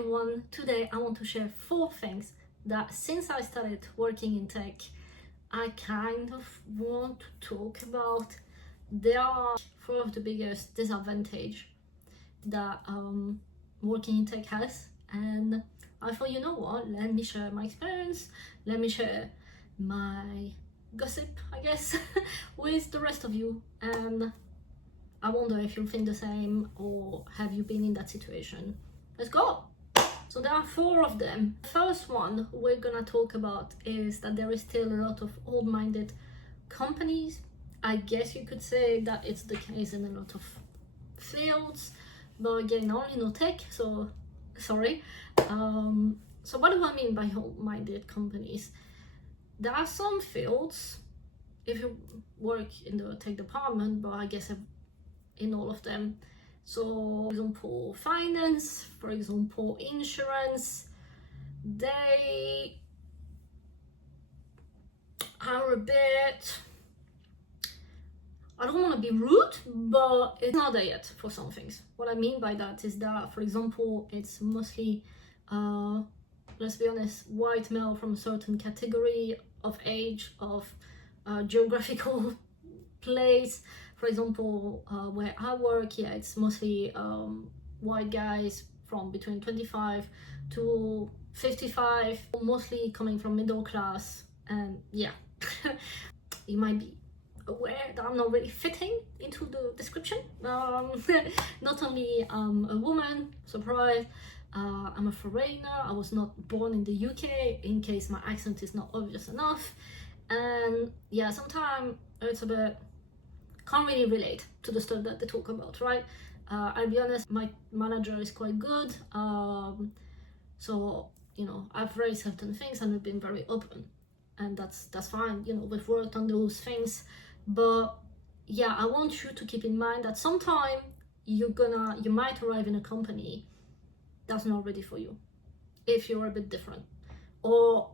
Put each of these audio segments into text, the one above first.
everyone, today I want to share 4 things that since I started working in tech, I kind of want to talk about. There are 4 of the biggest disadvantage that working in tech has, and I thought, you know what, let me share my experience, let me share my gossip, I guess, with the rest of you, and I wonder if you think the same or have you been in that situation. Let's go! So there are 4 of them. The first one we're gonna talk about is that there is still a lot of old-minded companies. I guess you could say that it's the case in a lot of fields, but again, not only no tech, so sorry. So what do I mean by old-minded companies? There are some fields, if you work in the tech department, but I guess in all of them. So, for example, finance, for example, insurance, they are a bit, I don't want to be rude, but it's not there yet for some things. What I mean by that is that, for example, it's mostly, let's be honest, white male from a certain category of age, of geographical place. For example, where I work, yeah, it's mostly white guys from between 25 to 55, mostly coming from middle class, and yeah, you might be aware that I'm not really fitting into the description. Not only a woman, surprise, I'm a foreigner, I was not born in the UK, in case my accent is not obvious enough, and yeah, sometimes it's a bit, can't really relate to the stuff that they talk about, right? I'll be honest, my manager is quite good, so you know, I've raised certain things and we've been very open, and that's fine. You know, we've worked on those things, but yeah, I want you to keep in mind that sometime you might arrive in a company that's not ready for you if you're a bit different, or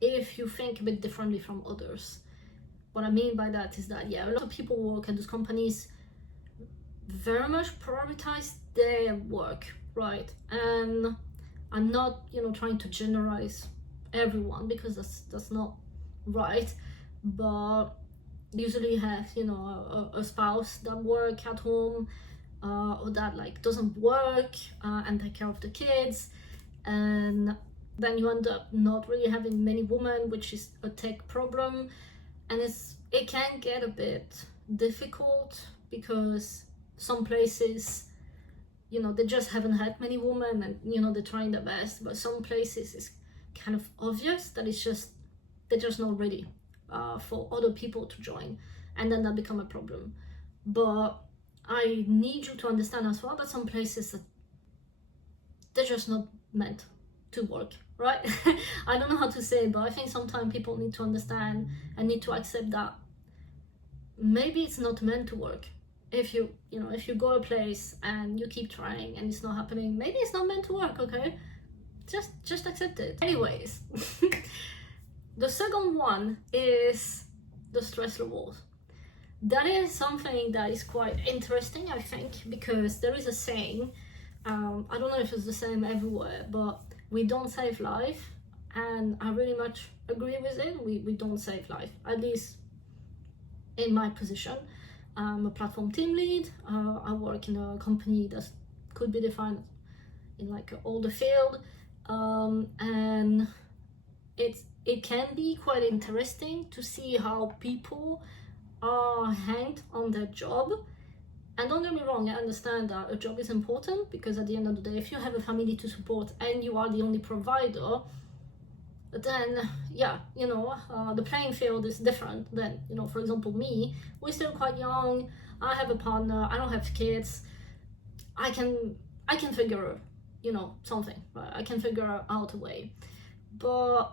if you think a bit differently from others. What I mean by that is that, yeah, a lot of people work at those companies very much prioritize their work, right? And I'm not, you know, trying to generalize everyone, because that's not right, but usually have, you know, a spouse that work at home, or that like doesn't work and take care of the kids, and then you end up not really having many women, which is a tech problem. And it can get a bit difficult because some places, you know, they just haven't had many women, and you know, they're trying their best, but some places it's kind of obvious that they're just not ready for other people to join, and then that become a problem. But I need you to understand as well that some places that they're just not meant to work, right? I don't know how to say it, but I think sometimes people need to understand and need to accept that maybe it's not meant to work. If you go a place and you keep trying and it's not happening, maybe it's not meant to work, okay? Just accept it. Anyways, the second one is the stress levels. That is something that is quite interesting, I think, because there is a saying, I don't know if it's the same everywhere, but we don't save life, and I really much agree with it. We don't save life, at least in my position. I'm a platform team lead. I work in a company that could be defined in like an older field, and it can be quite interesting to see how people are hanged on their job. And don't get me wrong, I understand that a job is important, because at the end of the day, if you have a family to support and you are the only provider, then yeah, you know, the playing field is different. Then, you know, for example, me, we're still quite young, I have a partner, I don't have kids, I can figure, you know, something, right? I can figure out a way. But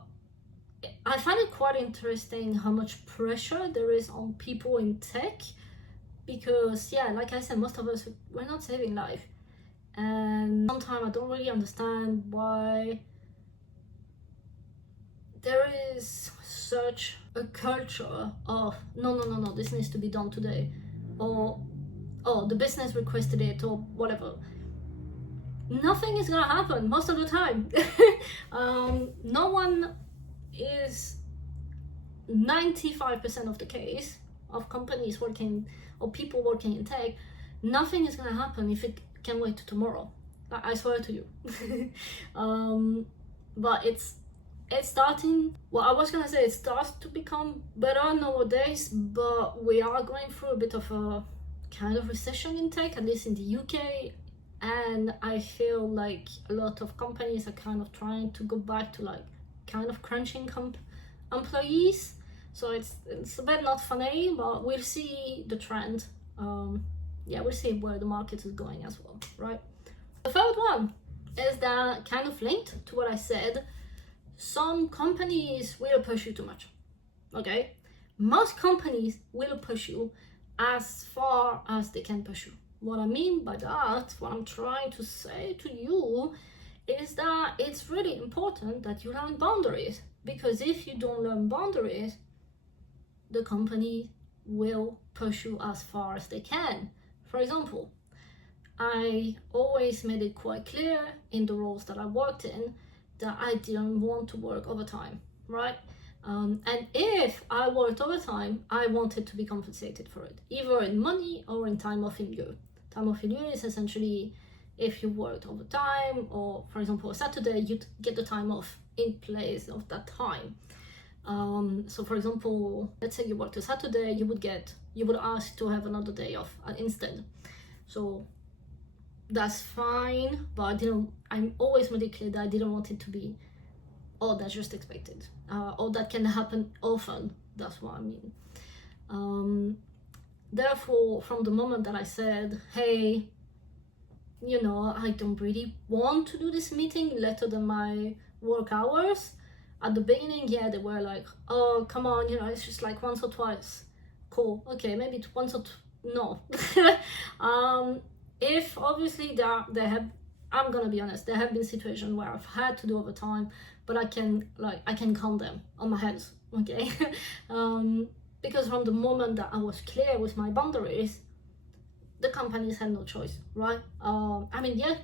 I find it quite interesting how much pressure there is on people in tech, because yeah, like I said, most of us, we're not saving life, and sometimes I don't really understand why there is such a culture of no, this needs to be done today, or oh, the business requested it, or whatever. nothing is gonna happen most of the time. No one is 95% of the case of companies working or people working in tech, nothing is gonna happen if it can wait to tomorrow. I swear to you. But it's starting, well, I was gonna say it starts to become better nowadays, but we are going through a bit of a kind of recession in tech, at least in the UK, and I feel like a lot of companies are kind of trying to go back to like kind of crunching employees. So it's a bit not funny, but we'll see the trend. Yeah, we'll see where the market is going as well, right? The third one is that kind of linked to what I said. Some companies will push you too much, okay? Most companies will push you as far as they can push you. What I mean by that, what I'm trying to say to you, is that it's really important that you learn boundaries, because if you don't learn boundaries, the company will push you as far as they can. For example, I always made it quite clear in the roles that I worked in that I didn't want to work overtime, right? And if I worked overtime, I wanted to be compensated for it, either in money or in time off in lieu. Time off in lieu is essentially if you worked overtime, or for example, a Saturday, you'd get the time off in place of that time. So for example, let's say you worked a Saturday, you would ask to have another day off instead. So that's fine, but I'm always made it clear that I didn't want it to be, oh, that's just expected, or that can happen often. That's what I mean. Therefore, from the moment that I said, hey, I don't really want to do this meeting later than my work hours, at the beginning, yeah, they were like, oh, come on, it's just like once or twice. Cool, okay, maybe it's once or no. If obviously I'm gonna be honest, there have been situations where I've had to do overtime, but I can count them on my hands, okay? Because from the moment that I was clear with my boundaries, the companies had no choice, right? I mean, yeah,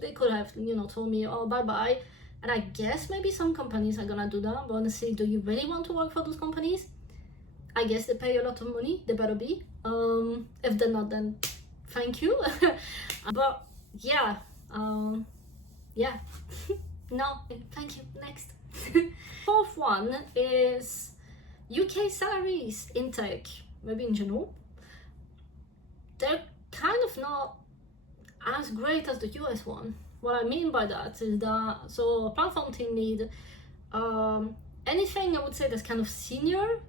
they could have, told me, oh, bye-bye. And I guess maybe some companies are gonna do that, but honestly, do you really want to work for those companies? I guess they pay a lot of money, they better be. If they're not, then thank you. But yeah, yeah. No, thank you. Next. Fourth one is UK salaries in tech, maybe in general. They're kind of not as great as the US one. What I mean by that is that, so a platform team lead, anything I would say that's kind of senior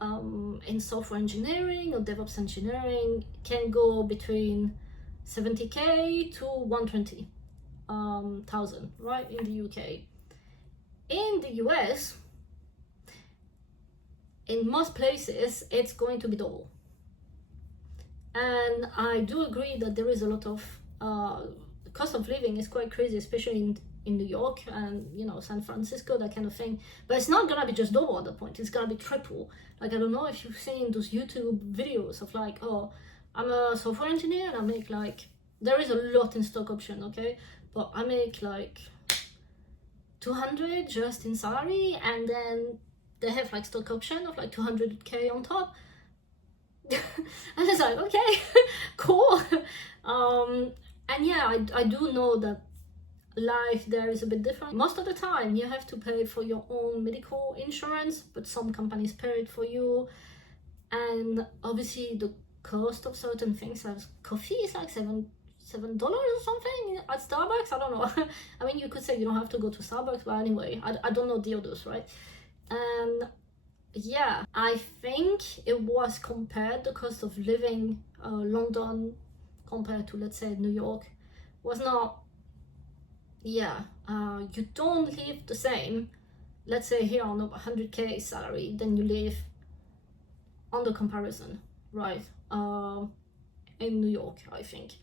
in software engineering or DevOps engineering can go between 70k to 120,000, right, in the UK. In the US, in most places, it's going to be double. And I do agree that there is a lot of cost of living is quite crazy, especially in New York and San Francisco, that kind of thing. But it's not gonna be just double at that point, it's gonna be triple. Like, I don't know if you've seen those YouTube videos of like, oh, I'm a software engineer and I make like, there is a lot in stock option, okay, but I make like 200 just in salary, and then they have like stock option of like 200k on top. And it's like, okay, cool. And yeah, I do know that life there is a bit different. Most of the time you have to pay for your own medical insurance, but some companies pay it for you. And obviously the cost of certain things, like coffee, is like $7 or something at Starbucks. I don't know. I mean, you could say you don't have to go to Starbucks, but anyway, I don't know the others, right? And yeah, I think it was compared, the cost of living London compared to, let's say, New York was not, yeah, you don't live the same, let's say here on a 100k salary, than you live on the comparison, right, in New York, I think.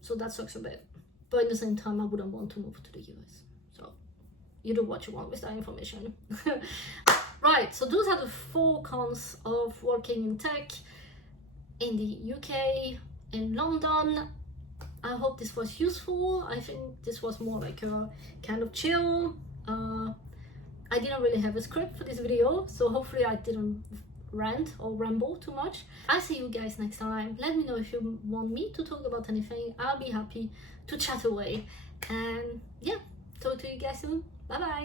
So that sucks a bit, but at the same time I wouldn't want to move to the US, so you do what you want with that information. Right, so those are the 4 cons of working in tech in the UK, in London. I hope this was useful. I think this was more like a kind of chill. I didn't really have a script for this video, so hopefully I didn't rant or ramble too much. I'll see you guys next time. Let me know if you want me to talk about anything. I'll be happy to chat away. And yeah, talk to you guys soon. Bye bye.